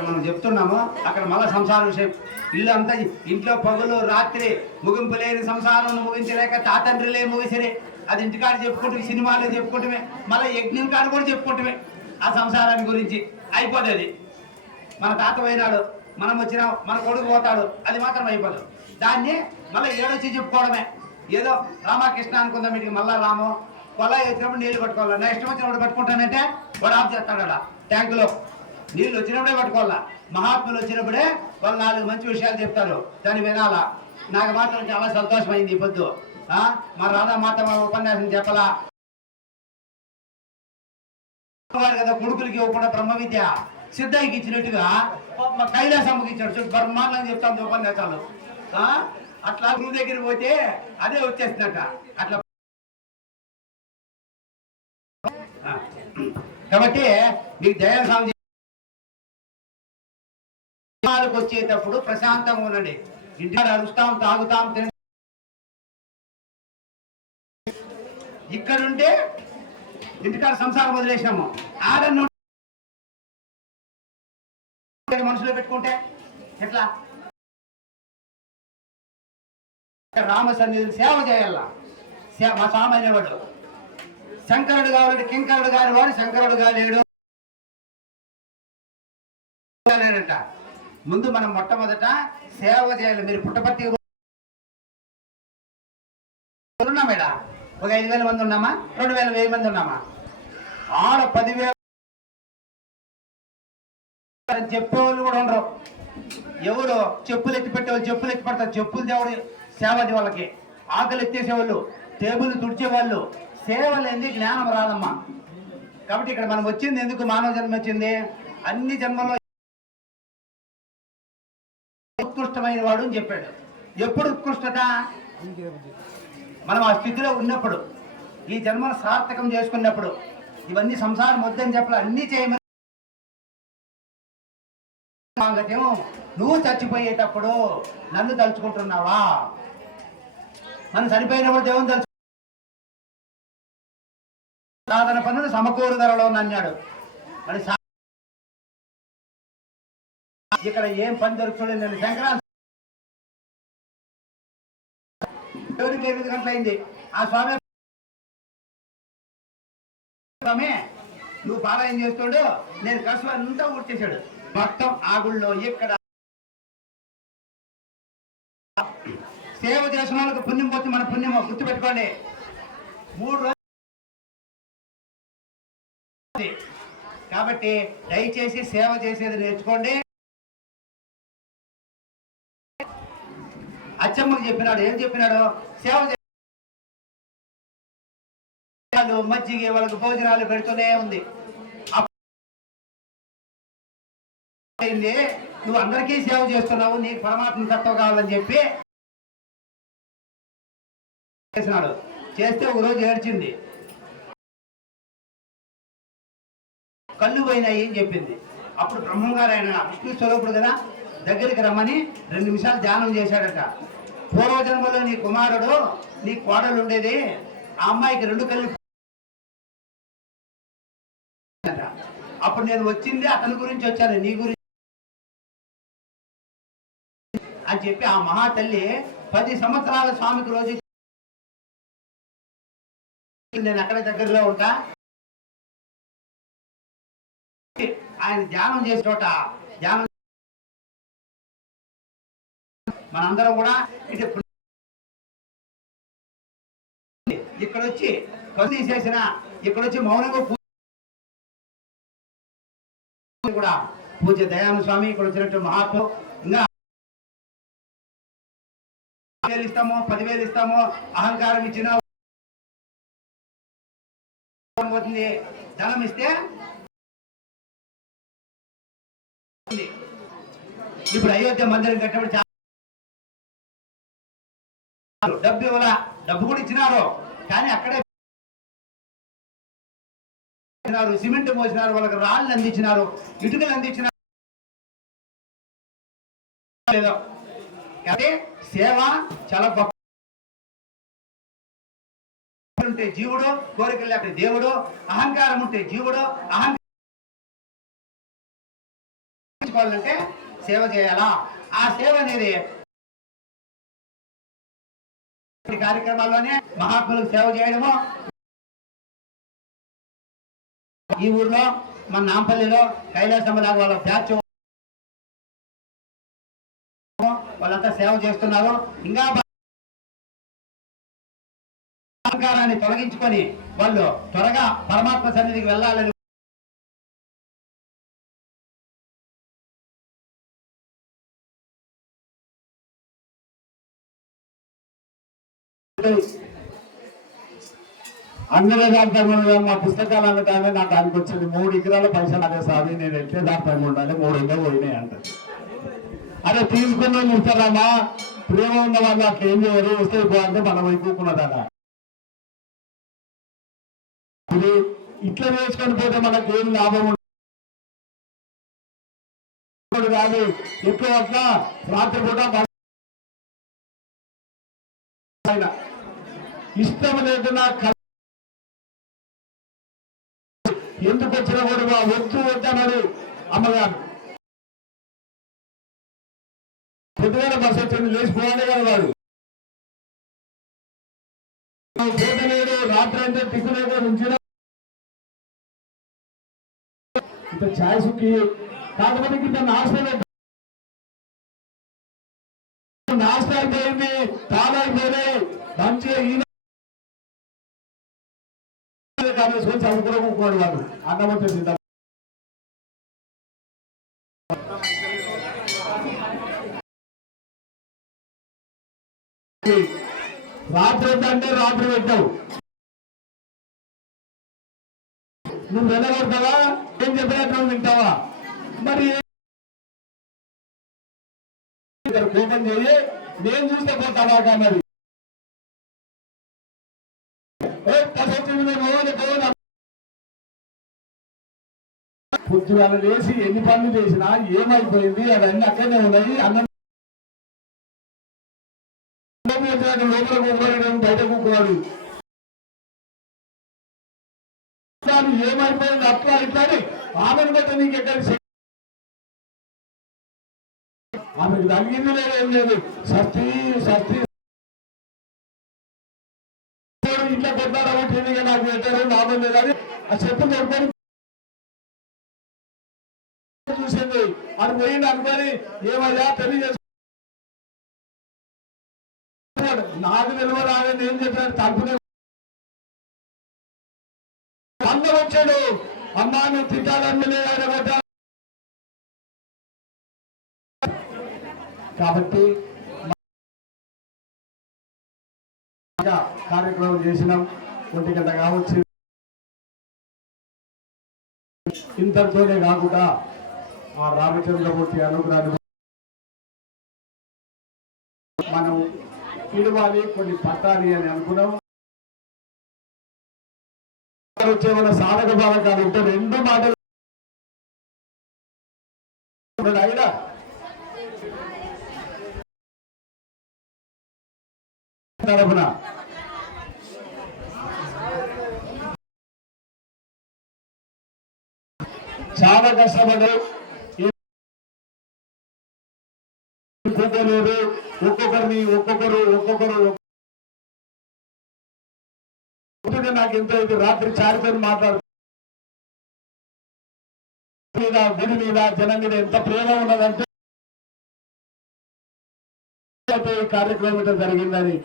మనం చెప్తున్నాము అక్కడ మళ్ళా సంసారం విషయం. ఇల్లు అంతా ఇంట్లో పగులు రాత్రి ముగింపు లేని సంసారం ముగించలేక తాతండ్రులే ముగిసిరే. అది ఇంటికాడ చెప్పుకుంటే సినిమాలు చెప్పుకుంటమే మళ్ళీ యజ్ఞం కాడ కూడా చెప్పుకుంటమే. ఆ సంసారాన్ని గురించి అయిపోతుంది. మన తాత పోయినాడు మనం వచ్చినా మన కొడుకు పోతాడు అది మాత్రం అయిపోదు. దాన్ని మళ్ళీ ఏడొచ్చి చెప్పుకోవడమే. ఏదో రామకృష్ణ అనుకుందాం వీటికి మళ్ళా రాము కొలాయి వచ్చినప్పుడు నీళ్ళు పట్టుకోవాలి? నా ఇష్టం వచ్చినప్పుడు పట్టుకుంటానంటే వాడు ఆఫ్ చేస్తాడు అక్కడ ట్యాంకులో. నీళ్ళు వచ్చినప్పుడే పట్టుకోవాలా? మహాత్ములు వచ్చినప్పుడే వాళ్ళు నాలుగు మంచి విషయాలు చెప్తారు. దాన్ని వినాలా? నాకు మాత్రం చాలా సంతోషమైంది ఈ పొద్దు. ఆ? మా రాధామాత మా ఉపన్యాసం చెప్పలా? వారు కదా కొడుకులకి ఇవ్వకుండా బ్రహ్మ విద్య సిద్ధయ్యకి ఇచ్చినట్టుగా మా కైలాసమ్మకి ఇచ్చాడు. చూడు బ్రహ్మాండంగా చెప్తాను ఉపన్యాసాలు. ఆ? అట్లా గురువు దగ్గర పోతే అదే వచ్చేస్తుందట అట్లా కాబట్టి మీకు దయా స్వామి సినిమాలకు వచ్చేటప్పుడు ప్రశాంతంగా ఉండండి. ఇంటికాడ అరుస్తాం తాగుతాం తిన ఇక్కడుంటే ఇంటికాడ సంసారం వదిలేసినాము ఆడ మనసులో పెట్టుకుంటే ఎట్లా? రామ సన్నిధిని సేవ చేయాల. మా సామాన్య వాడు శంకరుడు కావాలంటే కింకరుడు కాని వాడు శంకరుడు కాలేడు. లేడంట ముందు మనం మొట్టమొదట సేవ చేయాలి. మీరు పుట్టపర్తి ఉన్నాం మేడ ఒక ఐదు వేల మంది ఉన్నామా? రెండు వేల వెయ్యి మంది ఉన్నామా? ఆడ పదివేల చెప్పే చెప్పేవాళ్ళు కూడా ఉండరు. ఎవరు చెప్పులు ఎత్తి పెట్టేవాళ్ళు చెప్పులు ఎత్తి పెడతారు. చెప్పులు దేవుడు సేవది వాళ్ళకి. ఆకలి ఎత్తేసేవాళ్ళు టేబుల్ తుడిచేవాళ్ళు. సేవ లేని జ్ఞానం రాదమ్మా. కాబట్టి ఇక్కడ మనం వచ్చింది ఎందుకు? మానవ జన్మ వచ్చింది. అన్ని జన్మలో ఉత్కృష్టమైన వాడు అని చెప్పాడు. ఎప్పుడు ఉత్కృష్టత? మనం ఆ స్థితిలో ఉన్నప్పుడు ఈ జన్మను సార్థకం చేసుకున్నప్పుడు ఇవన్నీ సంసారం వద్దని చెప్పాలి అన్నీ చేయమని సాంగత్యం నువ్వు చచ్చిపోయేటప్పుడు నన్ను తలుచుకుంటున్నావా? మనం చనిపోయినప్పుడు దేవుని తలుచు సాధన పనులు సమకూరు ధరలో అన్నాడు. మరి ఇక్కడ ఏం పని దొరుకుతుంది? నేను శంకరాన్ని ఎవరికి ఎనిమిది గంటలైంది ఆ స్వామి స్వామి నువ్వు పారాయణ చేస్తుండు నేను కసు అంతా ఊడ్చేశాడు. మొత్తం ఆగుళ్ళో ఇక్కడ సేవ చేసిన వాళ్ళకి పుణ్యం పోతే మన పుణ్యం గుర్తుపెట్టుకోండి. మూడు రోజులు కాబట్టి దయచేసి సేవ చేసేది నేర్చుకోండి. అచ్చమ్మకు చెప్పినాడు ఏం చెప్పినాడు? సేవ మజ్జిగ వాళ్ళకి భోజనాలు పెడుతూనే ఉంది. అయింది, నువ్వు అందరికీ సేవ చేస్తున్నావు నీకు పరమాత్మ తత్వం కావాలని చెప్పి చేసినాడు. చేస్తే ఒక రోజు ఏడ్చింది. కళ్ళు పోయినాయి అని చెప్పింది. అప్పుడు బ్రహ్మంగారు ఆయన విష్ణు స్వరూపుడు కదా దగ్గరికి రమ్మని రెండు నిమిషాలు ధ్యానం చేశాడట. పూర్వజన్మలో నీ కుమారుడు నీ కోడలు ఉండేది ఆ అమ్మాయికి రెండు కళ్ళు అప్పుడు నేను వచ్చింది అతని గురించి వచ్చాను నీ గురించి అని చెప్పి ఆ మహాతల్లి పది సంవత్సరాల స్వామికి రోజు నేను అక్కడ దగ్గరలో ఉంటా. ఆయన ధ్యానం చేసే చోట ధ్యానం మనందరం కూడా ఇటు ఇక్కడ వచ్చి తీసేసిన ఇక్కడ వచ్చి మౌనంగా కూడా పూజ దయానంద స్వామి ఇక్కడ వచ్చినట్టు మహాత్ము. ఇంకా వేలు ఇస్తాము పదివేలు ఇస్తాము అహంకారం ఇచ్చిన పోతుంది. ధనం ఇస్తే ఇప్పుడు అయోధ్య మందిరం కట్టబడి డబ్బు ఇవ్వాల? డబ్బు కూడా ఇచ్చినారు. కానీ అక్కడే సిమెంట్ మోసినారు. వాళ్ళకి రాళ్ళు అందించినారు. ఇటుకలు అందించినారు. లేదో? సేవ చాలా గొప్ప ఉంటే జీవుడు కోరికలు లేకపోతే దేవుడు అహంకారం ఉంటే జీవుడు అహంకారం సేవ చేయాలా? ఆ సేవ అనేది కార్యక్రమాల్లోనే మహాత్ములకు సేవ చేయడము. ఈ ఊర్లో మన నాంపల్లిలో కైలాసంలాగా వాళ్ళ బ్యాచ్ వాళ్ళంతా సేవ చేస్తున్నారు. ఇంకా అలంకారాన్ని అహంకారాన్ని తొలగించుకొని వాళ్ళు త్వరగా పరమాత్మ సన్నిధికి వెళ్ళాలని అందరూ దాంట్లో మా పుస్తకాలు అనగానే నాకు దానికి వచ్చింది. మూడు ఎకరాల పైసలు అదే స్వామి నేను ఎట్లే దాంట్లో ఉండాలి? మూడు ఎకరాలు పోయినాయి అంటారు అదే తీసుకున్నాం ఇస్తారమ్మా ప్రేమ ఉన్న వాళ్ళు అట్లా ఏం చేయరు? వస్తే పో అంటే మనం వైపుకున్నదాకా ఇది ఇట్లా వేసుకొని పోతే మనకు ఏం లాభం ఉండదు కాదు ఎక్కువ అట్లా రాత్రిపూట ఇష్టం లేకున్నా కల- ఎందుకు వచ్చిన కూడా మా వద్దు వద్దన్నాడు అమ్మగారు. పొద్దుగాల బస్ వచ్చింది లేచిపోవాలి కదా వాడు. పోతలేడు రాత్రి అంటే దిక్కులేక ఉంచిన ఇంత ఛాయస్కి కాకపోతే ఇంత నాశనం నాశనం అయిపోయింది తాళ అయిపోయినాయి కాలేజ్ వచ్చి వాడు అన్నం వచ్చేసి రాత్రి అంటే రాత్రి పెట్టావు. నువ్వు వెళ్ళగొడతావా? ఏం చెప్పినట్టు నువ్వు వింటావా మరి ఇక్కడ కోపం చేయి. నేను చూస్తే పోతాడా అన్నది ఏ, పసొచ్చింది నేను పోవాలి, పోవాలి. పొద్దుగాల లేచి ఎన్ని పనులు చేసినా ఏమైపోయింది? అవన్నీ అక్కడనే ఉన్నాయి. అన్నం లోపల కూర్చోడు బయట కూర్చోడు దాన్ని ఏమైపోయింది? అట్లా ఇట్లా ఆమెను బట్టి నీకు ఎక్కడ ఆమెకు తగ్గింది లేదు ఏం లేదు. సస్తి సస్తి ఇంట్లో కొట్టారా నాకు పెట్టారు లాభం లేదని ఆ చెప్పు కొడుకొని చూసింది. అది పోయింది అనుకొని ఏమయ్యా పెళ్ళి చేసు నాకు నిలవరాదని ఏం చెప్పాడు? తలుపునే అందరూ వచ్చాడు. అమ్మా నువ్వు తిట్టాలని కాబట్టి కార్యక్రమం చేసినాం. ఒంటి గంట కావచ్చు. ఇంతటితోనే కాకుండా ఆ రామచంద్రమూర్తి అనుగ్రహాన్ని మనం పిలవాలి కొన్ని పట్టాలి అని అనుకున్నాం. వచ్చే మన సాధక బాధకాలు ఉంటే రెండు మాటలు అయినా తరపున చాలా కష్టపడ్డారు. లేదు ఒక్కొక్కరిని ఒక్కొక్కరు ఒక్కొక్కరు నాకు ఎంత అయితే రాత్రి చారితో మాట్లాడు మీద గుడి మీద జనం మీద ఎంత ప్రేమ ఉన్నదంటే ఈ కార్యక్రమం జరిగిందని